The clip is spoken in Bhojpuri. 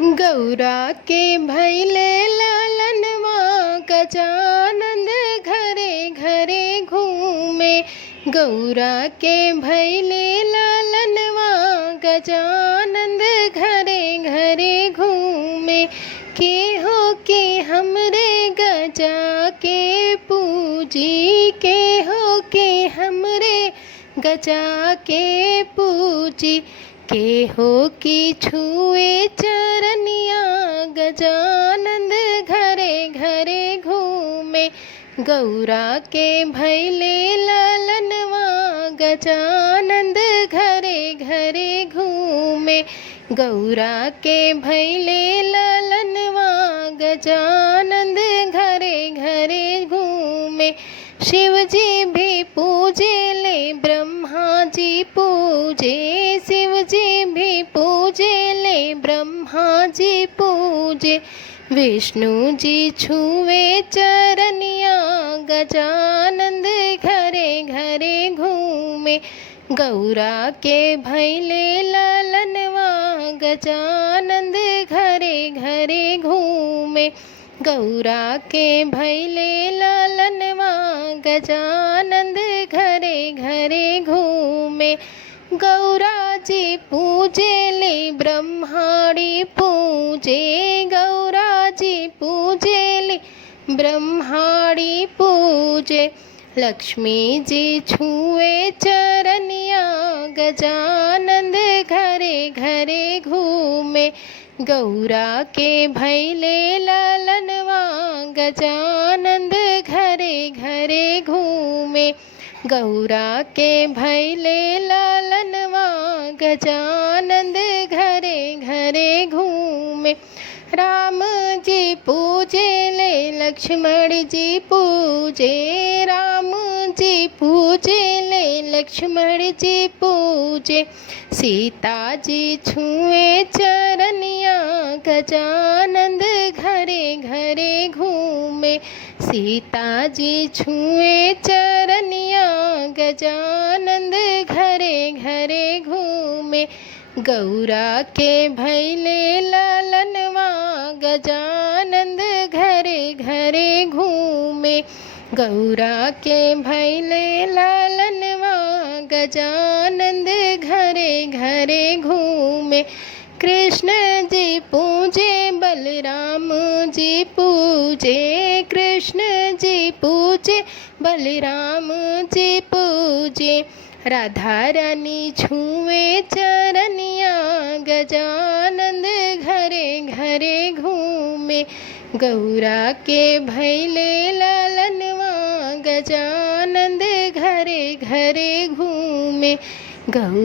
गौरा के भैले लालनवा गजानंद घरे घरे घूमे। गौरा के भैले लालनवा गजानंद घरे घरे घूमे। के हो के हमरे गजा के पूजी, के हो के हमरे गजा के पूजी। के हो की छुए चरनिया गजानंद घरे घरे घूमे। गौरा के भैले लालनवा गजानंद घरे घरे घूमे। गौरा के भैले लालनवा गजानंद घरे घरे घूमे। शिव जी भी पूजे ले ब्रह्मा जी पूजे। शिव जी भी पूजे ले ब्रह्मा जी पूजे। विष्णु जी छुए चरनिया गजानंद घरे घरे घूमे। गौरा के भैले लालनवा गजानंद घरे घरे घूमे। गौरा के भैले लालनवा गजानंद घरे घरे घूमे। गौरा जी पूजे ले ब्रह्माड़ी पूजे। गौरा जी पूजे ले ब्रह्माड़ी पूजे। लक्ष्मी जी छुए चरनिया गजानंद घरे घरे घूमे। गौरा के भैले लालनवा गजानंद घरे घरे घूमे। गौरा के भैले लालनवा गजानंद घरे घरे घूमे। राम जी पूजे ले लक्ष्मण जी पूजे। राम जी पूजे ले लक्ष्मण जी पूजे। सीता जी छुए चरनिया गजानंद घरे घरे घूमे। सीता जी छुए चरनिया गजानंद घरे घरे घूमे। गौरा के भैले लालनवा गजानंद घरे घरे घूमे। गौरा के भैले लालनवा गजानंद घरे घरे घूमे। कृष्ण जी पूजे बलराम जी पूजे। कृष्ण जी पूजे बलराम जी पूजे। राधा रानी छुए चरनिया गजानंद घरे घरे घूमे। गौरा के भैले लालनवा गजानंद घरे घरे घूमे। गौ